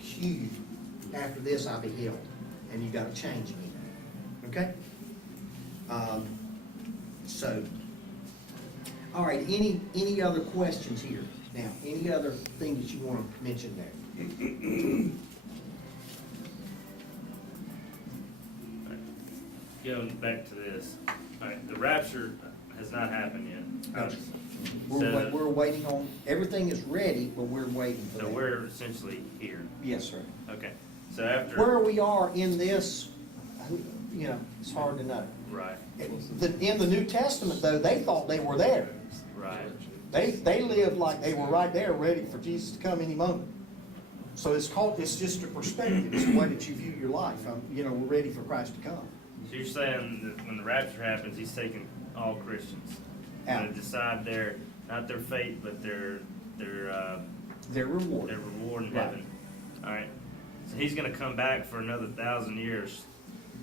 queue after this I beheld, and you got to change again. Okay? So, all right, any other questions here? Now, any other thing that you want to mention there? Going back to this, all right, the rapture has not happened yet. No. So- We're waiting on, everything is ready, but we're waiting for So that. we're essentially here. Yes, sir. Okay, so after. Where we are in this, it's hard to know. Right, In the New Testament, though, they thought they were there. right. They lived like they were right there, ready for Jesus to come any moment. So it's just a perspective. It's the way that you view your life. We're ready for Christ to come. So you're saying that when the rapture happens, he's taking all Christians. Out. To decide not their fate, but their reward. their reward in Right. heaven. All right. So he's going to come back for another 1,000 years.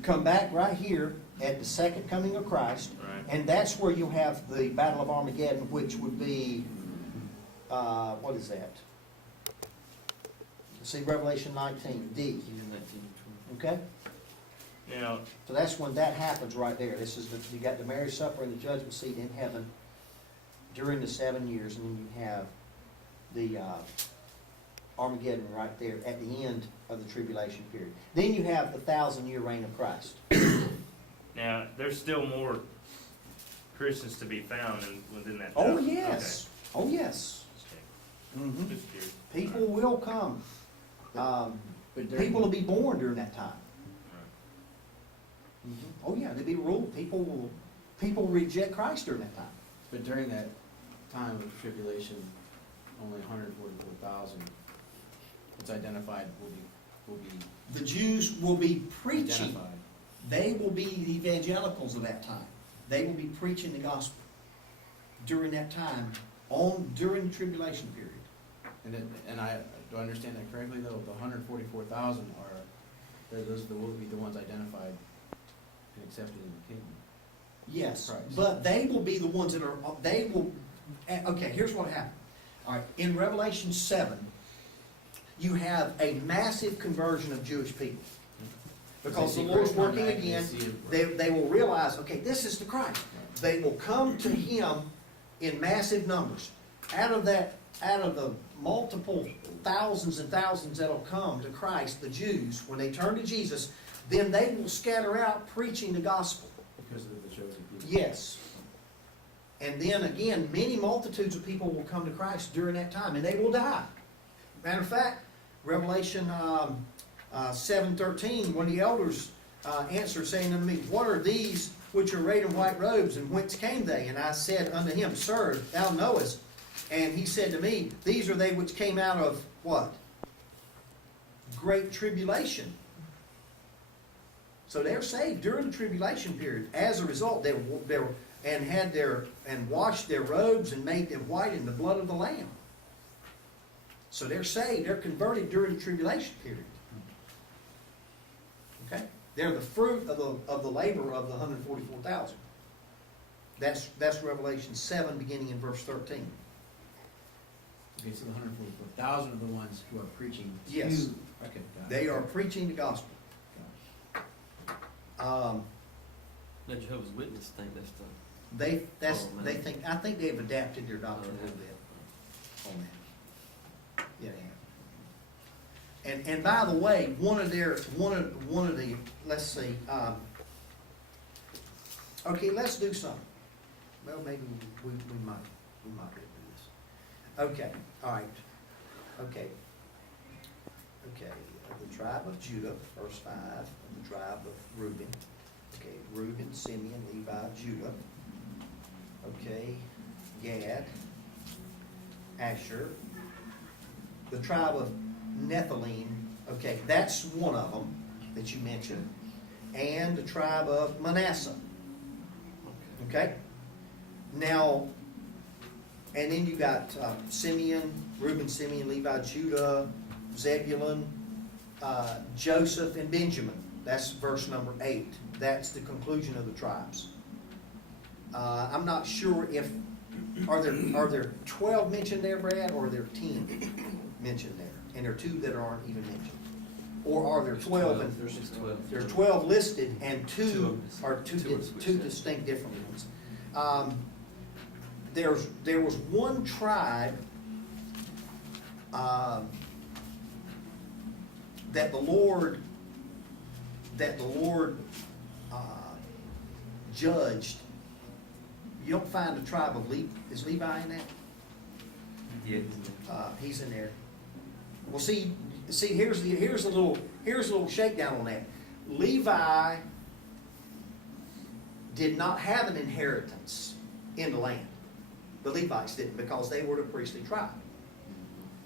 Come back right here at the second coming of Christ, Right. and that's where you have the Battle of Armageddon, which would be, what is that? See, Revelation 19, D. Okay? Now, So that's when that happens right there. You got the marriage supper and the judgment seat in heaven during the 7 years, and then you have the Armageddon right there at the end of the tribulation period. Then you have the 1,000-year reign of Christ. now there's still more Christians to be found within that. Oh, 1,000. yes. Oh, yes. Okay. Mhm. Just curious. People will come. People will be born during that time. Right. Oh, yeah, they'll be ruled. People reject Christ during that time. But during that time of tribulation, only 144,000, what's identified will be The Jews will be preaching. identified. They will be the evangelicals of that time. They will be preaching the gospel during that time, during the tribulation period. And do I understand that correctly though? The 144,000 those will be the ones identified and accepted in the kingdom. Yes, Christ. but they will be the ones that are, okay, here's what happened. All right, in Revelation 7, you have a massive conversion of Jewish people. Because the Lord's working again, they will realize, okay, this is the Christ. They will come to Him in massive numbers. Out of the multiple thousands and thousands that will come to Christ, the Jews, when they turn to Jesus, then they will scatter out preaching the gospel. Because of the chosen people. Yes. And then again, many multitudes of people will come to Christ during that time, and they will die. Matter of fact, Revelation 7:13, one of the elders answered, saying unto me, What are these which are arrayed in white robes, and whence came they? And I said unto him, Sir, thou knowest. And he said to me, These are they which came out of what? Great tribulation. So they're saved during the tribulation period. As a result, they washed their robes and made them white in the blood of the Lamb. So they're saved. They're converted during the tribulation period. Okay, they're the fruit of the labor of the 144,000. That's Revelation 7, beginning in verse 13. Okay, so the 144,000 are the ones who are preaching. Yes. Okay, got it. They are preaching the gospel. The Jehovah's Witnesses think that's the. I think they've adapted their doctrine a little bit on that. Yeah, they have. And by the way, one of the let's see. Okay, let's do something. Well, maybe we might be able to do this. Okay, all right. Okay. The tribe of Judah, verse 5, and the tribe of Reuben. Okay, Reuben, Simeon, Levi, Judah. Okay, Gad, Asher. The tribe of Nephilim. Okay, that's one of them that you mentioned. And the tribe of Manasseh. Okay? Now, and then you got Simeon, Reuben, Simeon, Levi, Judah, Zebulun, Joseph, and Benjamin. That's verse number 8. That's the conclusion of the tribes. I'm not sure if are there 12 mentioned there, Brad, or are there 10 mentioned there? and there are 2 that aren't even mentioned? Or are there 12 and There's 12. there are 12 listed and 2 Two of them. are two Two are switched two in. distinct different ones? There was one tribe that the Lord judged. You don't find the tribe of Levi. Is Levi in that? Yeah. He's in there. Well, see, here's a little shakedown on that. Levi did not have an inheritance in the land. The Levites didn't, because they were the priestly tribe.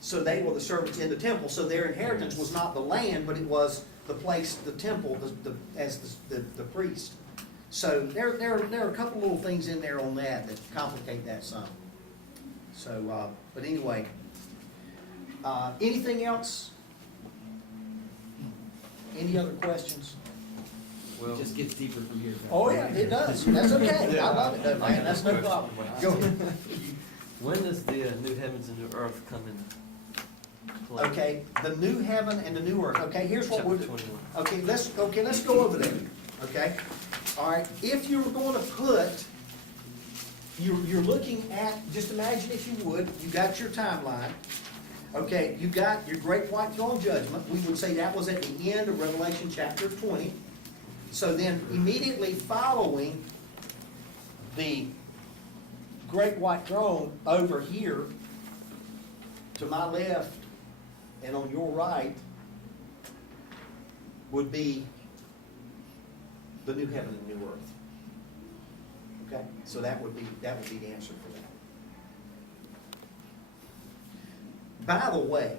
So they were the servants in the temple. So their inheritance was not the land, but it was the place, the temple, as the priest. So there are a couple little things in there on that complicate that some. So, but anyway, anything else? Any other questions? Well, It just gets deeper from here. Oh, yeah, it does. That's okay. I love it, though, man. That's no problem. Go ahead. when does the new heavens and new earth come in play? Okay, the new heaven and the new earth. Okay, here's what we'll Chapter do. 21. Okay, let's go over there. Okay? All right, if you were going to put, you're looking at, just imagine if you would, you got your timeline. Okay, you got your great white throne judgment. We would say that was at the end of Revelation chapter 20. So then immediately following the great white throne over here, to my left and on your right, would be the new heaven and new earth. Okay? So that would be the answer for that. By the way,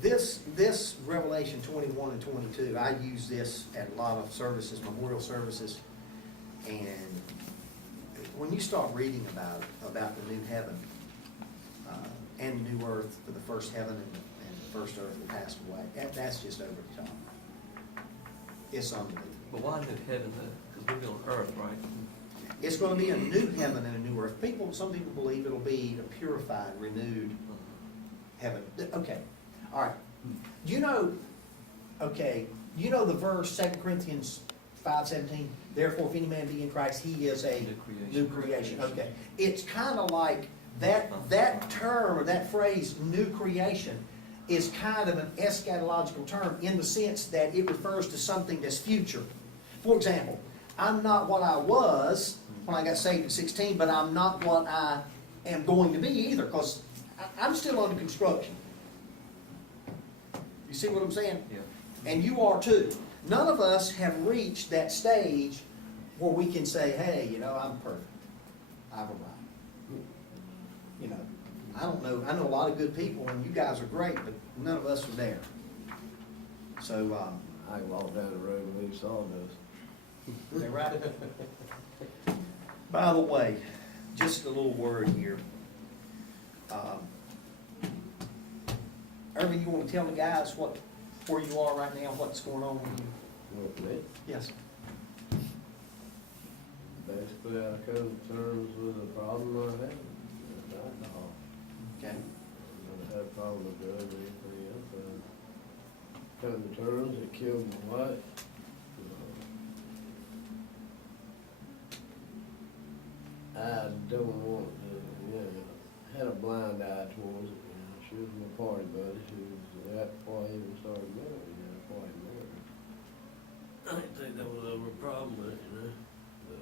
this Revelation 21 and 22, I use this at a lot of services, memorial services, and when you start reading about the new heaven and new earth, for the first heaven and the first earth will pass away, that's just over the top. It's unbelievable. But why new heaven though? Because we'll be on earth, right? It's going to be a new heaven and a new earth. Some people believe it'll be a purified, renewed heaven. Okay, all right. You know the verse 2 Corinthians 5:17. Therefore, if any man be in Christ, he is a new creation. Okay, it's kind of like that term or that phrase, new creation, is kind of an eschatological term in the sense that it refers to something that's future. For example, I'm not what I was when I got saved at 16, but I'm not what I am going to be either, because I'm still under construction. You see what I'm saying? Yeah. And you are too. None of us have reached that stage where we can say, hey, I'm perfect. I've arrived. I don't know. I know a lot of good people, and you guys are great, but none of us are there. So, I walked down the road and leave sawdust. is that right? By the way, just a little word here. Irvin, you want to tell the guys where you are right now, what's going on with you? With me, Yes. basically I come to terms with the problem I had with alcohol. Okay. I never had a problem with drugs or anything else. Come to terms, it killed my wife. I don't want to, had a blind eye towards it. She was my party buddy. She was that before I even started marrying her, before I married her. I didn't think that was ever a problem with it, But,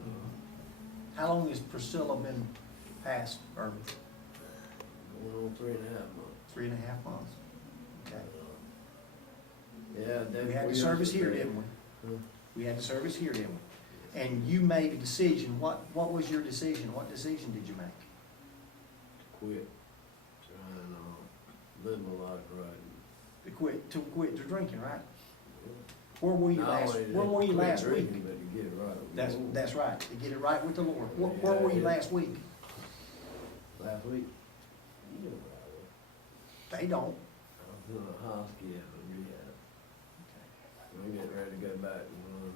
How long has Priscilla been passed, Irvin? going on 3.5 months. 3.5 months. Okay. Yeah, We had the service here, didn't we? Huh? We had the service here, didn't we? And you made a decision. What was your decision? What decision did you make? Quit trying to live my life right. To quit drinking, right? Where were you Not last? only to Where were you quit last week? drinking, But to get it right with the Lord. That's right. To get it right with the Lord. Where were you last week? Last week, you know where I was. They don't. I was in a hospital in rehab. We're getting ready to go back and run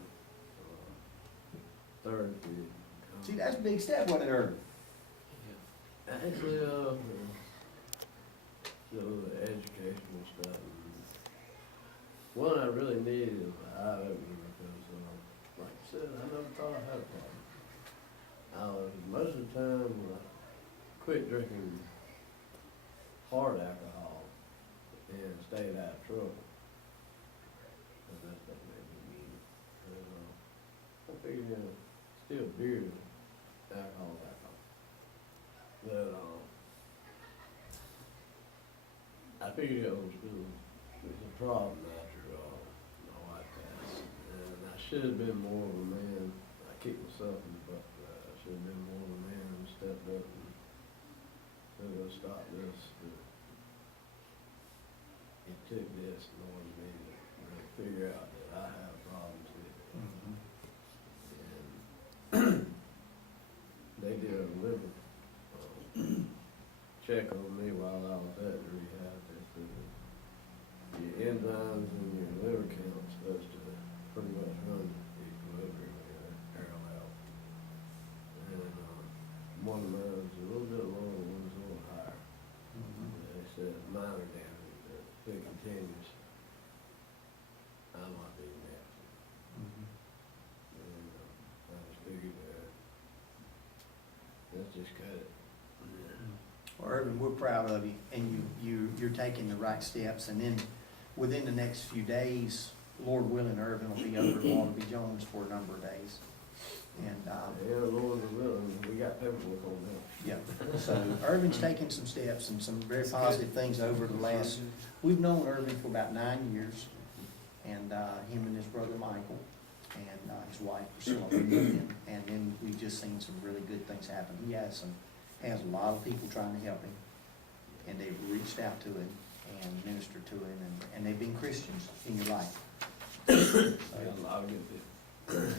Thursday. See, that's a big step, wasn't it, Irvin? Actually, so the educational stuff. One I really need is an eye opener because, like I said, I never thought I had a problem. Most of the time when I quit drinking hard alcohol and stayed out of trouble, and that's what made me mean. I figured, still beer, alcohol. But, I figured it was a problem after my wife passed. And I should have been more of a man. I kicked myself in the butt for that. I should have been more of a man and stepped up and said, let's stop this. But it took this in order for me to really figure out that I have problems with it. And they did a liver check on me while I was at rehab. They said your enzymes and your liver count's supposed to pretty much run equilibrium parallel. And one of mine was a little bit lower, one was a little higher. They said minor damage, but if it continues, I might be next. And I just figured let's just cut it. Well, Irvin, we're proud of you, and you're taking the right steps, and then within the next few days, Lord willing, Irvin will be over at Waterby Jones for a number of days. And, Yeah, Lord willing, we got paperwork on that. yeah, so Irvin's taking some steps and some very positive things over the last, we've known Irvin for about 9 years, and him and his brother Michael, and his wife Priscilla, and then we've just seen some really good things happen. He has a lot of people trying to help him, and they've reached out to him and ministered to him, and they've been Christians in your life. I got a lot of good people.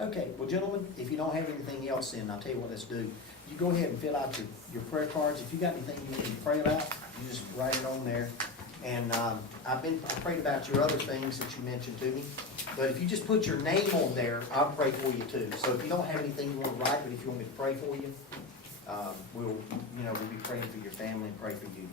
Okay, well, gentlemen, if you don't have anything else, then I'll tell you what, let's do. You go ahead and fill out your prayer cards. If you got anything you need to pray about, you just write it on there. And I prayed about your other things that you mentioned to me. But if you just put your name on there, I'll pray for you too. So if you don't have anything you want to write, but if you want me to pray for you, we'll be praying for your family and pray for you.